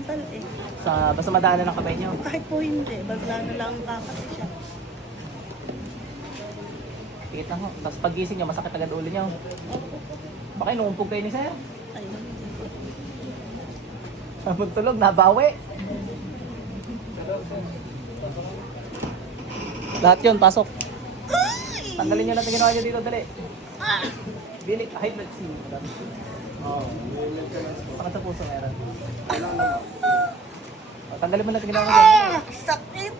mental eh. Sa, basta madaanan ng kamay niyo. Kahit po hindi, bagla na lang kakasi siya. Pikit lang ho. Tapos pagising niyo, masakit agad ulo niyo. Baka inuumpog kayo ni sir. Ayun. Habang tulog, nabawi. Lahat yun, pasok. Tanggalin nyo natin ginawa nyo dito, dali. Dili, high blood C. Oo. Pangat sa puso meron. O, Tanggalin mo natin ginawa mo dyan. Ah! Sakit!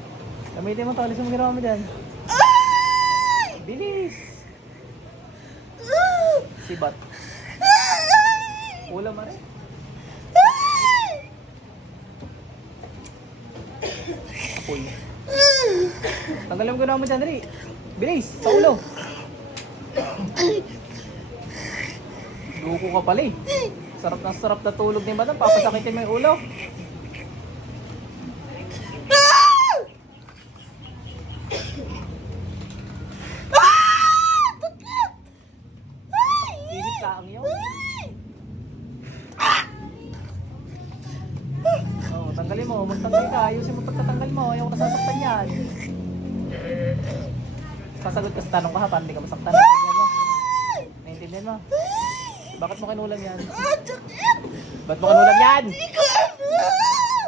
Gamitin mo to, alisin mo ginawa mo dyan. Ay! Bilis! Ah! Sibat. Ulam mo rin. Ay! Apoy. Tanggalin mo ginawa mo dyan, dali. Bilis, sa ulo. Duko ka pala eh. Sarap na sarap na tulog ni madam. Papasakitin mo yung ulo. Ay! Oo, tanggalin mo. Magtanggal ka. Ayusin mo pagtatanggal mo. Ayaw ko nasasaktan yan. Sasagot ka sa tanong ka ha, para hindi ka masaktan. Bakit mo kinulam yan? Ah! Sakit! Ba't mo kinulam yan? Hindi ko Ah!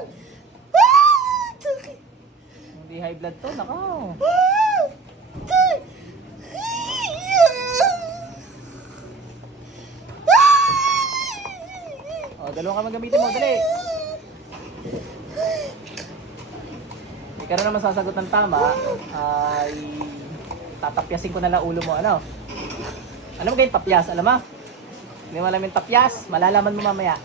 Ah! Sakit! Hindi high blood to. Nako. Ah! Sakit! O, dalawang kamay gamitin mo. Dali. Hindi ka na naman sasagot ng tama, ay tatapyasin ko na lang ulo mo. Ano? Alam mo kayo tapyas? Alam mo? Hindi mo alam yung tapyas? Malalaman mo mamaya.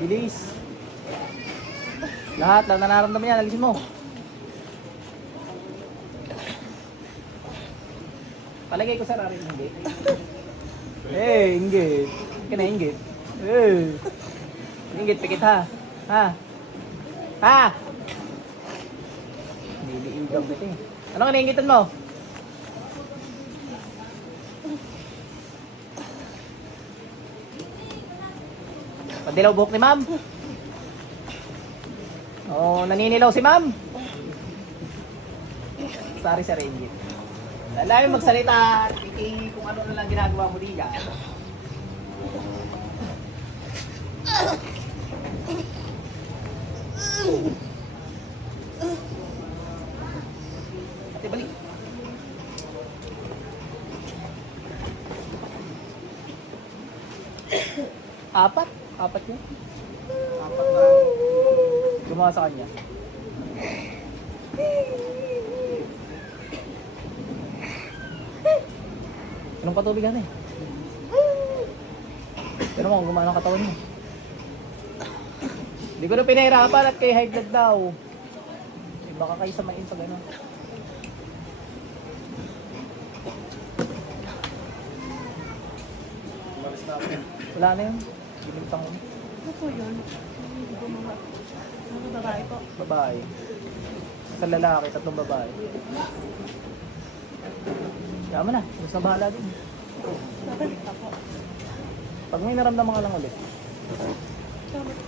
Bilis. Lahat, lahat na nararamdaman yan, alisin mo. Palagay ko sa rarin inggit. Eh, inggit. Ka na inggit. Eh. Inggit, pikit ha. Ha? Ha? Niliigaw kita eh. Ano ka nainggitan mo? Padilaw buhok ni ma'am. Oh, naninilaw si ma'am. Sorry sa ringgit. Lalayo magsalita, thinking kung ano na lang ginagawa mo diga. Ate, balik. Apat? Apat yun? Apat na gumawa sa kanya. Anong katubigan eh? Pero mo kung gumana ang katawan mo. Hindi ko na pinahirapan at kay high blood daw. Eh, baka kayo samain pag ano. Wala na yun. Binintang mo. Ano po yun? Hindi ko mga... Ano babae po? Babae. Sa lalaki, tatlong babae. Kaya mo na, mas na bahala din. Pag may naramdaman ka lang ulit.